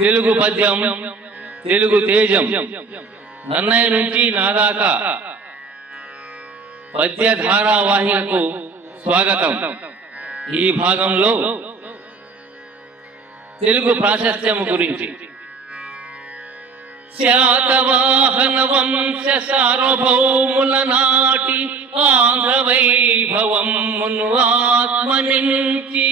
తెలుగు పద్యం, తెలుగు తేజం నన్నయ్య నుంచి నాదాకా పద్య ధారావాహికకు స్వాగతం. ఈ భాగంలో తెలుగు ప్రాశస్త్యం గురించి శాతవాహన వంశ సార్వభౌముల నాటి ఆంధ్ర వైభవమును ఆత్మనించి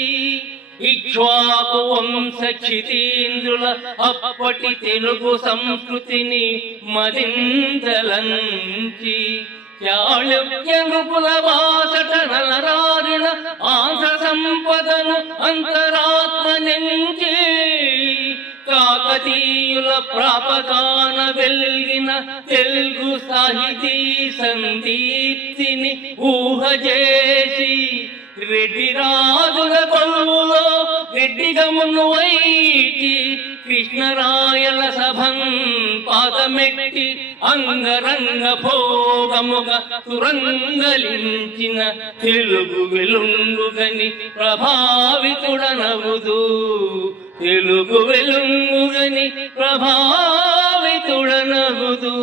ఇక్ష్వాకు వంశ క్షితీంద్రుల అప్పటి తెలుగు సంస్కృతిని మదించలంచి చాళుక్యనుకుల బాసట నలరారిన ఆంధ్ర సంపదను అంతరాత్మనించి కాకతీయుల ప్రాపకాన వెలిగిన తెలుగు సాహితీ సందీప్తిని ఊహ చేసి రెడ్డి రాజుల కొలువులో రెడ్డిగమును వైచి కృష్ణరాయల సభన్ పాదమెట్టి అంగరంగ భోగముగా తురంగలించిన తెలుగు వెలుంగుగని ప్రభావితుడనవుదు. తెలుగు వెలుంగుగని ప్రభావితుడనవుదు.